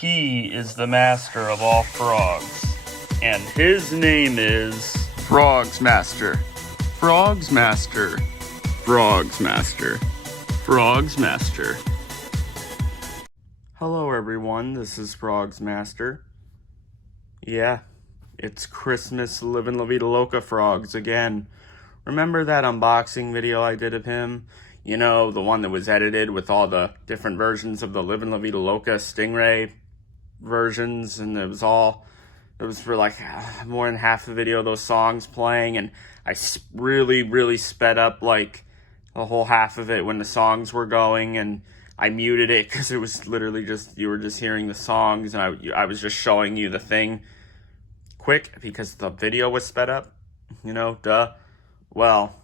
He is the master of all frogs, and his name is Frogs Master. Frogs Master. Frogs Master. Frogs Master. Hello everyone, this is Frogs Master. Yeah, it's Christmas Livin, Vida, Loca frogs again. Remember that unboxing video I did of him? You know, the one that was edited with all the different versions of the Livin, Vida, Loca Stingray versions, and it was for like more than half the video, those songs playing, and I really sped up like the whole half of it when the songs were going, and I muted it because it was literally just, you were just hearing the songs, and I was just showing you the thing quick because the video was sped up, you know, duh. Well,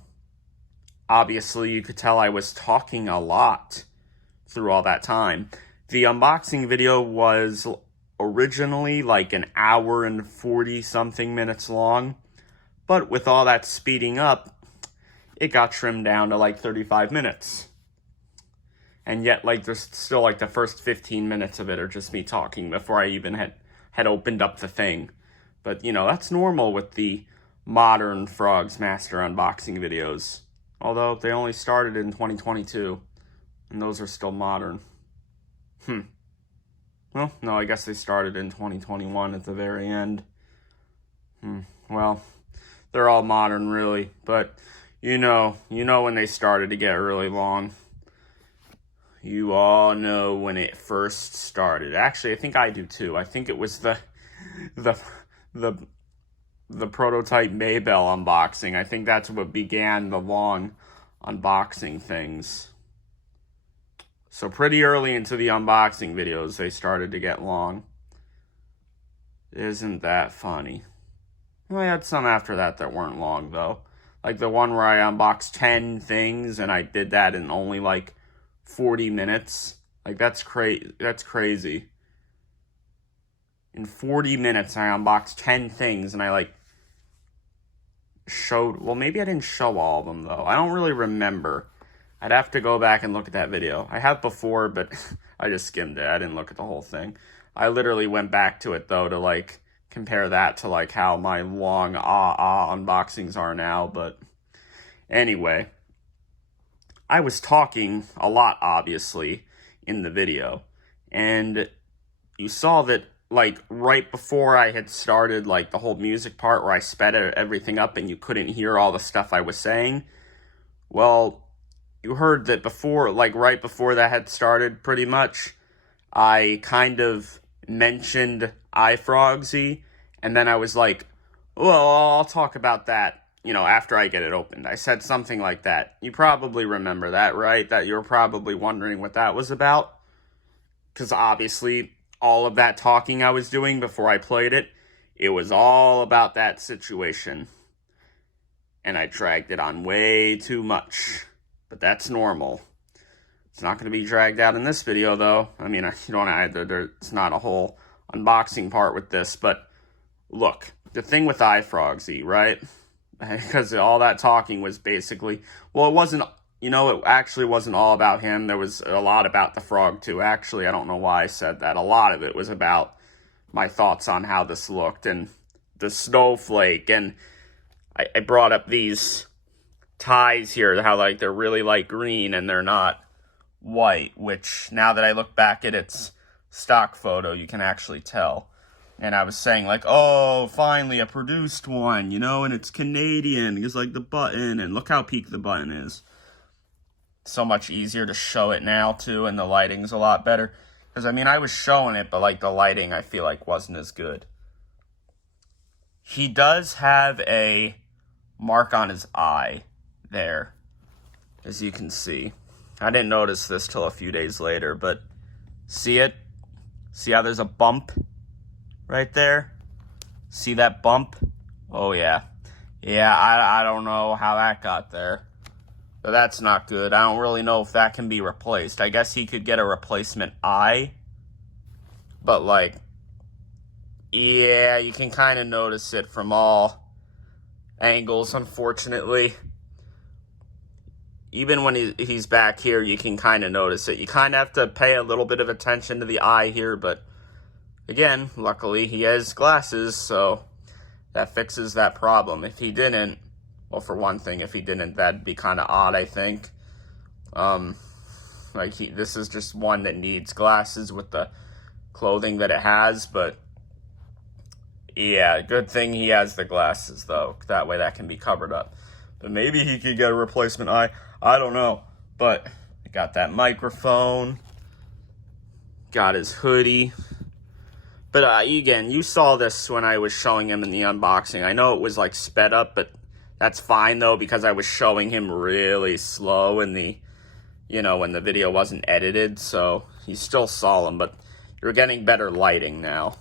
obviously you could tell I was talking a lot through all that time. The unboxing video was originally like an hour and 40 something minutes long, but with all that speeding up, it got trimmed down to like 35 minutes. And yet, like, there's still like the first 15 minutes of it are just me talking before I even had opened up the thing. But, you know, that's normal with the modern Frogs Master unboxing videos. Although they only started in 2022, and those are still modern. Well, no, I guess they started in 2021 at the very end. Well, they're all modern, really. But, you know when they started to get really long. You all know when it first started. Actually, I think I do too. I think it was the prototype Maybell unboxing. I think that's what began the long unboxing things. So pretty early into the unboxing videos, they started to get long. Isn't that funny? Well, I had some after that weren't long, though. Like the one where I unboxed 10 things, and I did that in only like 40 minutes. Like, that's crazy. In 40 minutes, I unboxed 10 things, and I like showed, well, maybe I didn't show all of them, though. I don't really remember. I'd have to go back and look at that video. I have before, but I just skimmed it. I didn't look at the whole thing. I literally went back to it, though, to, like, compare that to, like, how my long unboxings are now. But anyway, I was talking a lot, obviously, in the video. And you saw that, like, right before I had started, like, the whole music part where I sped everything up and you couldn't hear all the stuff I was saying. Well, you heard that before, like right before that had started, pretty much, I kind of mentioned iFrogsy, and then I was like, well, I'll talk about that, you know, after I get it opened. I said something like that. You probably remember that, right? That you're probably wondering what that was about. Because obviously, all of that talking I was doing before I played it, it was all about that situation. And I dragged it on way too much. But that's normal. It's not going to be dragged out in this video, though. I mean, you don't either. It's not a whole unboxing part with this. But look, the thing with iFrogsy, right? Because all that talking was basically, well, it wasn't, you know, it actually wasn't all about him. There was a lot about the frog, too. Actually, I don't know why I said that. A lot of it was about my thoughts on how this looked and the snowflake. And I brought up these ties here, how like they're really light green and they're not white, which now that I look back at its stock photo, you can actually tell. And I was saying like, oh, finally a produced one, you know, and it's Canadian, because like the button, and look how peaked the button is. So much easier to show it now too, and the lighting's a lot better. Because I mean, I was showing it, but like the lighting I feel like wasn't as good. He does have a mark on his eye there, as you can see. I didn't notice this till a few days later, but see it? See how there's a bump right there? See that bump? Oh yeah. Yeah, I don't know how that got there. But that's not good. I don't really know if that can be replaced. I guess he could get a replacement eye. But like, yeah, you can kind of notice it from all angles, unfortunately. Even when he's back here, you can kind of notice it. You kind of have to pay a little bit of attention to the eye here, but again, luckily he has glasses, so that fixes that problem. If he didn't, well, for one thing, if he didn't, that'd be kind of odd, I think. This is just one that needs glasses with the clothing that it has, but yeah, good thing he has the glasses, though. That way that can be covered up. But maybe he could get a replacement eye. I don't know. But got that microphone. Got his hoodie. But again, you saw this when I was showing him in the unboxing. I know it was like sped up, but that's fine though, because I was showing him really slow in the, when the video wasn't edited. So you still saw him, but you're getting better lighting now,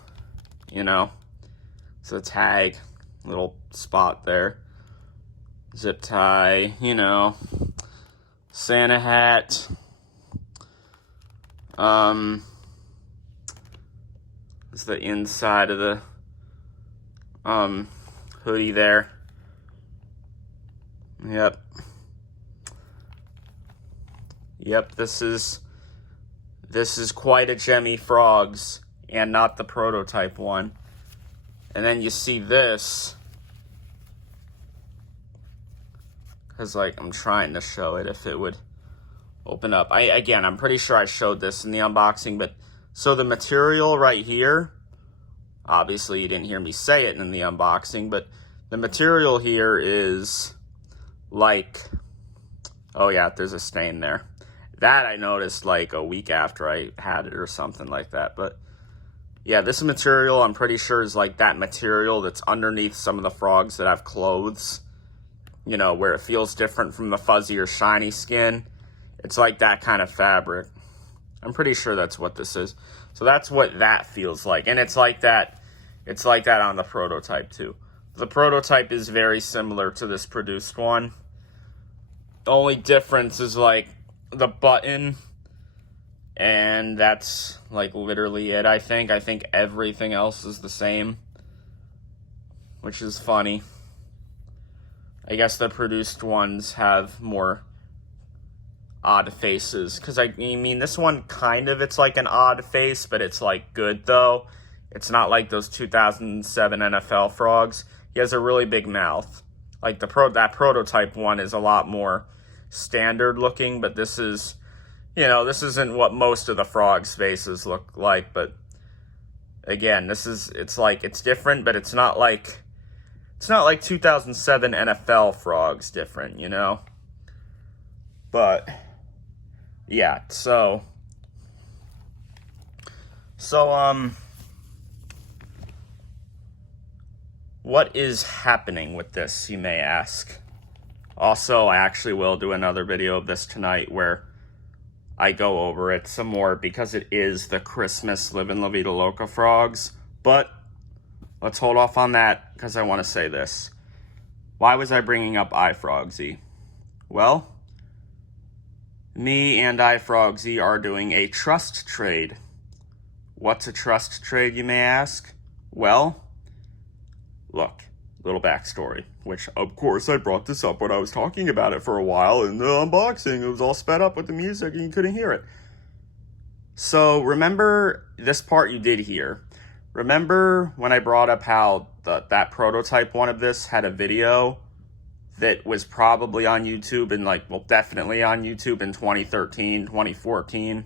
So tag, little spot there. Zip tie, Santa hat. It's the inside of the hoodie there. Yep, this is quite a Jemmy Frogs, and not the prototype one. And then you see this, because I'm trying to show it if it would open up. I'm pretty sure I showed this in the unboxing, but so the material right here, obviously you didn't hear me say it in the unboxing, but the material here is oh yeah, there's a stain there. That I noticed a week after I had it or something like that. But yeah, this material I'm pretty sure is that material that's underneath some of the frogs that have clothes, where it feels different from the fuzzy or shiny skin. It's that kind of fabric. I'm pretty sure that's what this is. So that's what that feels like. And it's like that on the prototype too. The prototype is very similar to this produced one. The only difference is the button, and that's literally it, I think. I think everything else is the same, which is funny. I guess the produced ones have more odd faces, because this one it's an odd face, but it's good though. It's not like those 2007 NFL frogs. He has a really big mouth. That prototype one is a lot more standard looking, but this is, this isn't what most of the frogs' faces look like. But again, it's different, but it's not like 2007 NFL frogs different, But yeah, so what is happening with this, you may ask? Also, I actually will do another video of this tonight where I go over it some more, because it is the Christmas Livin' Vida Loca frogs. But let's hold off on that, because I want to say this. Why was I bringing up iFrogsy? Well, me and iFrogsy are doing a trust trade. What's a trust trade, you may ask? Well, look, little backstory, which of course I brought this up when I was talking about it for a while in the unboxing. It was all sped up with the music and you couldn't hear it. So remember this part you did hear. Remember when I brought up how that prototype one of this had a video that was probably on YouTube and definitely on YouTube in 2013, 2014,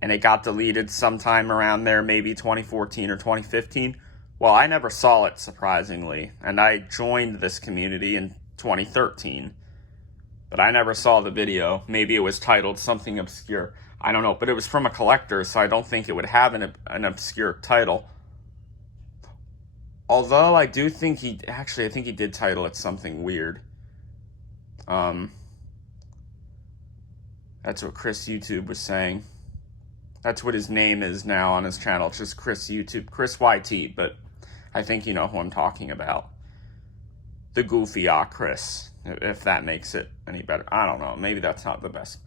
and it got deleted sometime around there, maybe 2014 or 2015? Well, I never saw it, surprisingly, and I joined this community in 2013, but I never saw the video. Maybe it was titled something obscure. I don't know, but it was from a collector, so I don't think it would have an obscure title. Although I do think I think he did title it something weird. That's what Chris YouTube was saying. That's what his name is now on his channel. It's just Chris YouTube, Chris YT, but I think you know who I'm talking about. The goofy Chris, if that makes it any better. I don't know. Maybe that's not the best.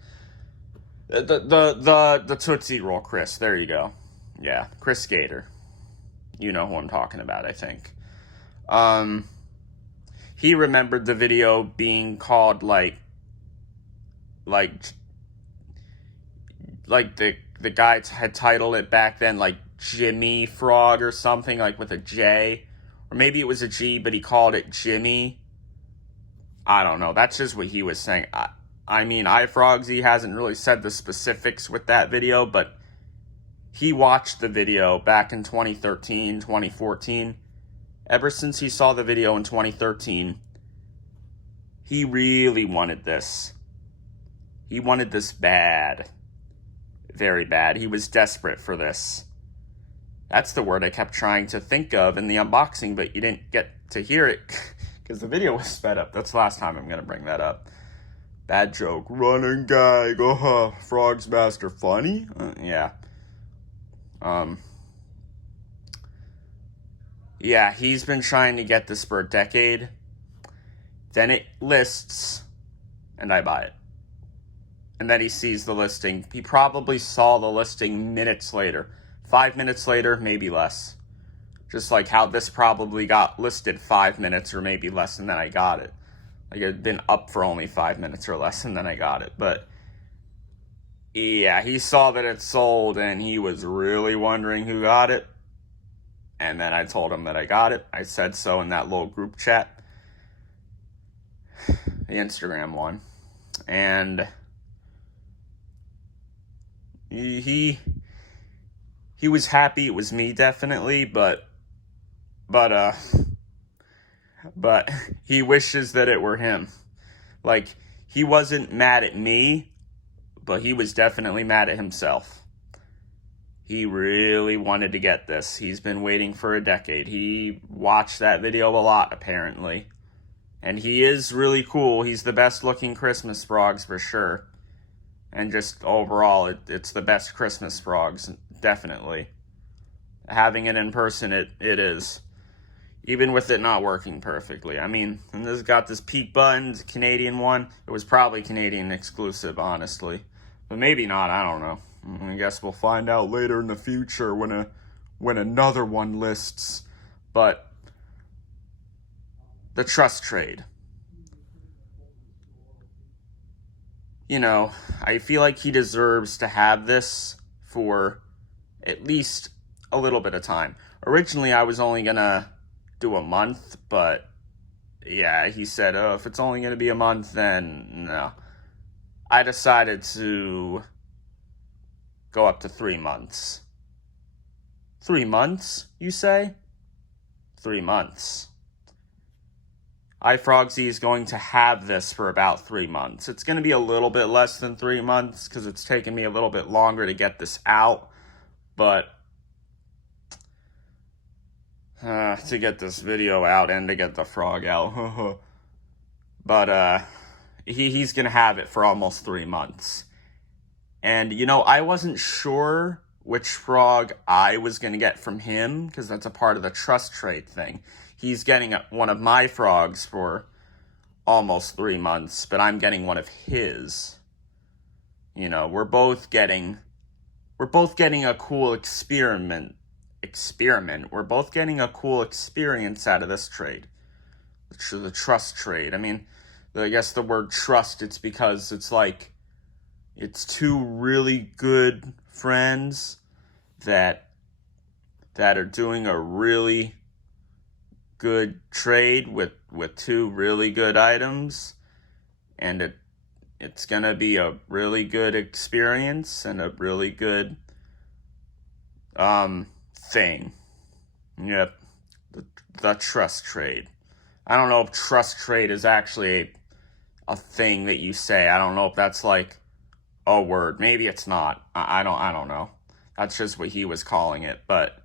The Tootsie Roll Chris. There you go. Yeah, Chris Skater. You know who I'm talking about, I think. He remembered the video being called the guy had titled it back then Jimmy Frog or something, like with a J. Or maybe it was a G, but he called it Jimmy. I don't know. That's just what he was saying. I mean, iFrogsy hasn't really said the specifics with that video, but he watched the video back in 2013, 2014. Ever since he saw the video in 2013, he really wanted this. He wanted this bad. Very bad. He was desperate for this. That's the word I kept trying to think of in the unboxing, but you didn't get to hear it because the video was sped up. That's the last time I'm going to bring that up. Bad joke. Running gag. Frogs Master funny? Yeah. Yeah, he's been trying to get this for a decade. Then it lists, and I buy it. And then he sees the listing. He probably saw the listing minutes later. 5 minutes later, maybe less. Just like how this probably got listed 5 minutes or maybe less, and then I got it. Like, it had been up for only 5 minutes or less, and then I got it. But, yeah, he saw that it sold, and he was really wondering who got it. And then I told him that I got it. I said so in that little group chat. The Instagram one. And he was happy it was me, definitely, but he wishes that it were him. Like, he wasn't mad at me, but he was definitely mad at himself. He really wanted to get this. He's been waiting for a decade. He watched that video a lot, apparently. And he is really cool. He's the best looking Christmas frogs for sure. And just overall, it's the best Christmas frogs, definitely. Having it in person, it is. Even with it not working perfectly. I mean, and this got this peak button, the Canadian one. It was probably Canadian exclusive, honestly. But maybe not, I don't know. I guess we'll find out later in the future when another one lists. But the trust trade. You know, I feel like he deserves to have this for at least a little bit of time. Originally, I was only gonna do a month, but yeah, he said, oh, if it's only gonna be a month, then no. I decided to go up to 3 months. 3 months, you say? 3 months. iFrogsy is going to have this for about 3 months. It's going to be a little bit less than 3 months because it's taken me a little bit longer to get this out. But to get this video out and to get the frog out. But he's going to have it for almost 3 months. And, you know, I wasn't sure which frog I was going to get from him because that's a part of the trust trade thing. He's getting one of my frogs for almost 3 months, but I'm getting one of his. You know, we're both getting a cool experiment. We're both getting a cool experience out of this trade. The trust trade. I mean, I guess the word trust, it's because it's like, it's two really good friends that are doing a really good trade with two really good items, and it's gonna be a really good experience and a really good thing. Yep, the trust trade. I don't know if trust trade is actually a thing that you say. I don't know if that's like a word. Maybe it's not. I don't know. That's just what he was calling it. But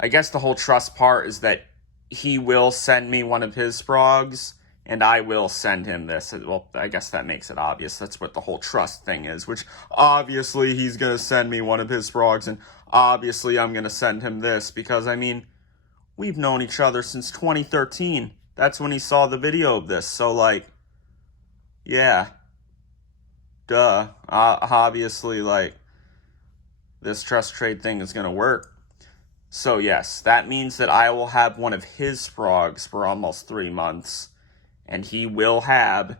I guess the whole trust part is that he will send me one of his frogs, and I will send him this. Well, I guess that makes it obvious. That's what the whole trust thing is, which obviously he's going to send me one of his frogs, and obviously I'm going to send him this because, I mean, we've known each other since 2013. That's when he saw the video of this. So, like, yeah. Duh. Obviously, like, this trust trade thing is going to work. So, yes, that means that I will have one of his frogs for almost 3 months. And he will have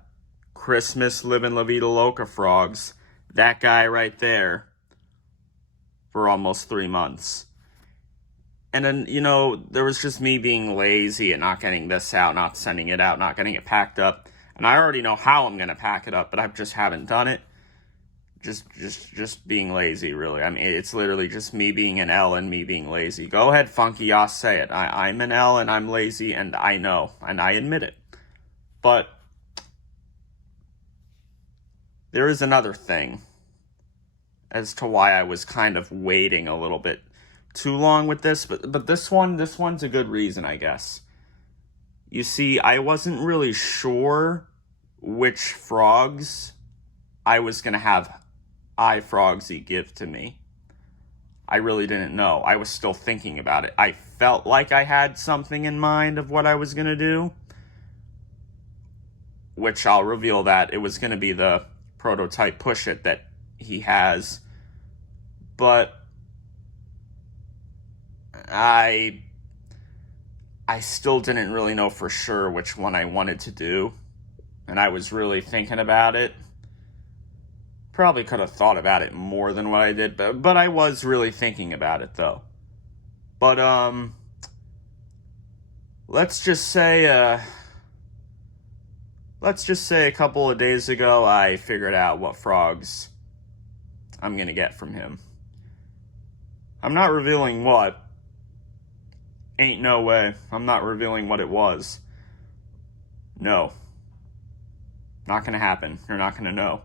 Christmas Livin, Vida, Loca frogs. That guy right there for almost 3 months. And then, you know, there was just me being lazy and not getting this out, not sending it out, not getting it packed up. And I already know how I'm going to pack it up, but I just haven't done it. Just being lazy, really. I mean, it's literally just me being an L and me being lazy. Go ahead, Funky Yoss, say it. I'm an L and I'm lazy, and I know, and I admit it. But there is another thing as to why I was kind of waiting a little bit too long with this, but this one's a good reason, I guess. You see, I wasn't really sure which frogs I was going to have iFrogsy give to me. I really didn't know. I was still thinking about it. I felt like I had something in mind of what I was going to do, which I'll reveal that it was going to be the prototype Push It that he has. But I still didn't really know for sure which one I wanted to do. And I was really thinking about it. Probably could have thought about it more than what I did, but I was really thinking about it, though. But, let's just say a couple of days ago, I figured out what frogs I'm gonna get from him. I'm not revealing what. Ain't no way. I'm not revealing what it was. No. Not gonna happen. You're not gonna know.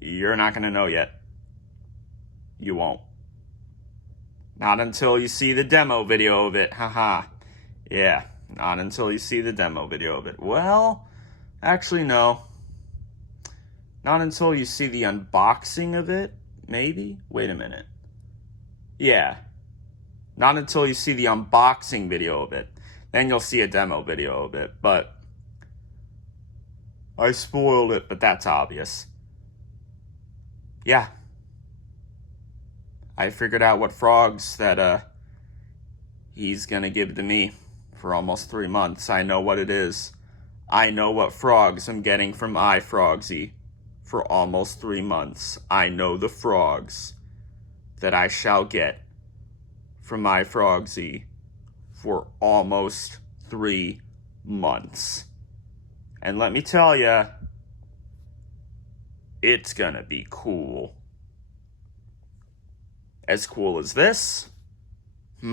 You're not gonna know yet. You won't. Not until you see the demo video of it. Haha. Yeah. Not until you see the demo video of it. Well, actually, no. Not until you see the unboxing of it, maybe? Wait a minute. Yeah. Not until you see the unboxing video of it. Then you'll see a demo video of it. But I spoiled it, but that's obvious. Yeah. I figured out what frogs that he's gonna give to me for almost 3 months. I know what it is. I know what frogs I'm getting from iFrogsy for almost 3 months. I know the frogs that I shall get from iFrogsy for almost 3 months. And let me tell you, it's gonna be cool. As cool as this? I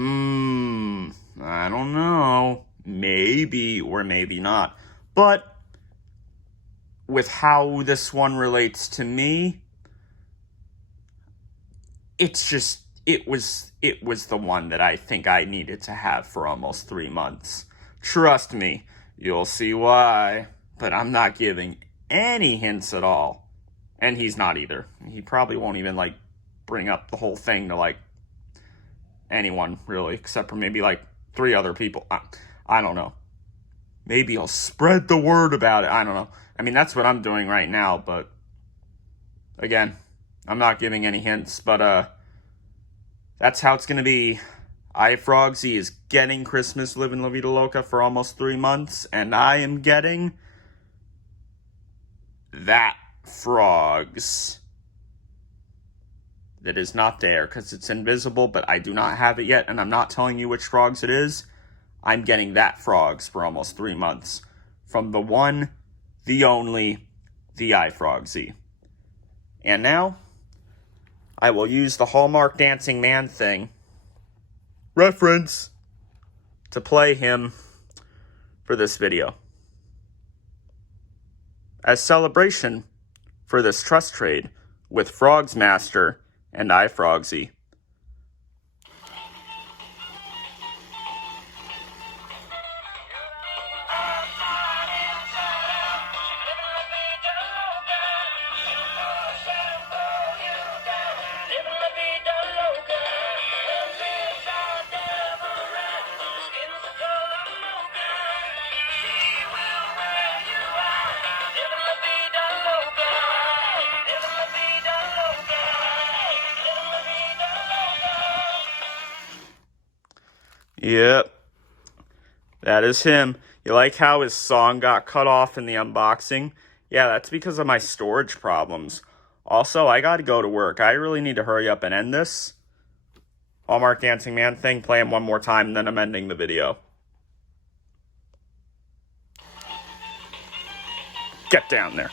don't know. Maybe or maybe not. But with how this one relates to me, it's just, it was the one that I think I needed to have for almost 3 months. Trust me, you'll see why. But I'm not giving any hints at all. And he's not either. He probably won't even, like, bring up the whole thing to, like, anyone, really, except for maybe, like, 3 other people. I don't know. Maybe he'll spread the word about it. I don't know. I mean, that's what I'm doing right now, but, again, I'm not giving any hints, but, that's how it's gonna be. iFrogsy is getting Christmas Livin' Vida Loca for almost 3 months, and I am getting that frogs that is not there because it's invisible, but I do not have it yet, and I'm not telling you which frogs it is. I'm getting that frogs for almost 3 months from the one, the only, the iFrogsy. And now I will use the Hallmark Dancing Man thing reference to play him for this video. As celebration for this trust trade with Frogs Master and iFrogsy. Yep, that is him. You like how his song got cut off in the unboxing? Yeah, that's because of my storage problems. Also, I gotta go to work. I really need to hurry up and end this. Hallmark Dancing Man thing, play him one more time, and then I'm ending the video. Get down there.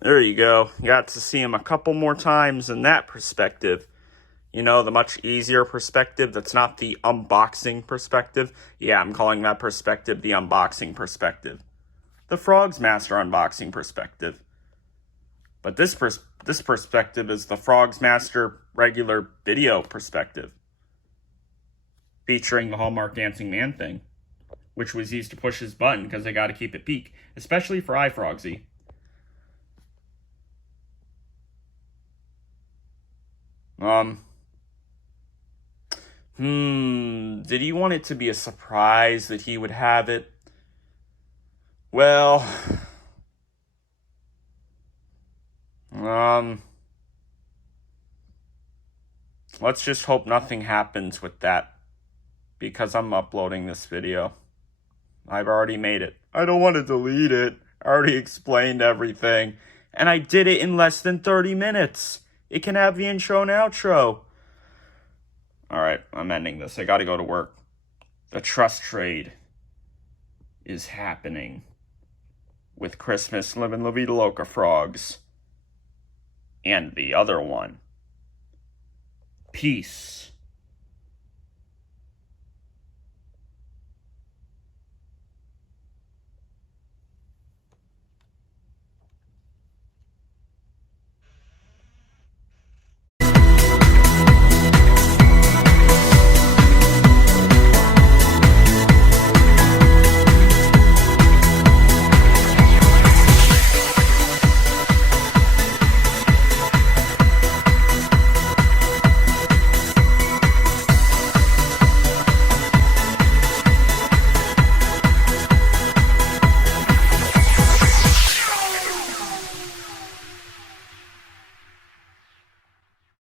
There you go. Got to see him a couple more times in that perspective. You know, the much easier perspective that's not the unboxing perspective. Yeah, I'm calling that perspective the unboxing perspective. The Frogs Master unboxing perspective. But this perspective is the Frogs Master regular video perspective. Featuring the Hallmark Dancing Man thing. Which was used to push his button because they got to keep it peak. Especially for iFrogsy. Did he want it to be a surprise that he would have it? Well, let's just hope nothing happens with that, because I'm uploading this video. I've already made it. I don't want to delete it. I already explained everything, and I did it in less than 30 minutes. It can have the intro and outro. Alright, I'm ending this. I gotta go to work. The trust trade is happening with Christmas Livin' La Vida Loca frogs. And the other one. Peace.